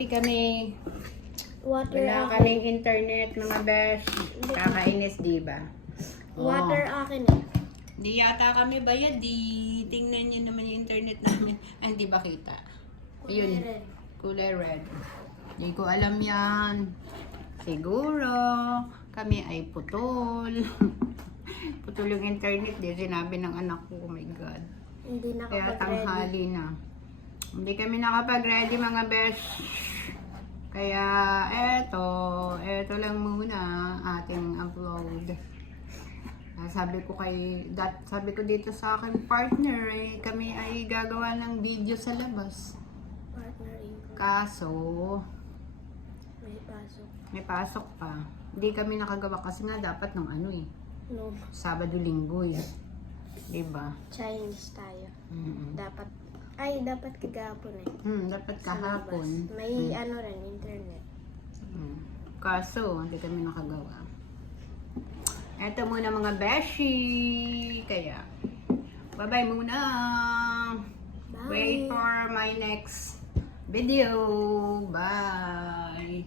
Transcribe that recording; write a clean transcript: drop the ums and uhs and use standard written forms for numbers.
happy kami. Water Wala akin. kaming internet, mga besh. Kakainis, diba? Water akin eh. Di yata kami bayad, di. Tingnan nyo naman yung internet namin. Ay, hindi ba kita? Ayun, Red. kulay red. Di ko alam yan. Siguro, kami ay putol. Putol yung internet, di sinabi ng anak ko. Oh my God. Hindi Kaya nakapag-ready. tanghali na. Hindi kami nakapag-ready, mga besh. Kaya, eto lang muna ating upload. Sabi ko dito sa aking partner, kami ay gagawa ng video sa labas. Partnering ko. Kaso, May pasok. may pasok pa. Hindi kami nakagawa kasi nga dapat nung No. Sabado, Linggo eh. Diba? Chinese tayo. Mm-mm. Dapat kagapon eh. Dapat Sa labas. kahapon. May ano rin, internet. Kaso, hindi kami nakagawa. Eto muna mga beshi. Kaya, bye-bye muna. Bye. Wait for my next video. Bye.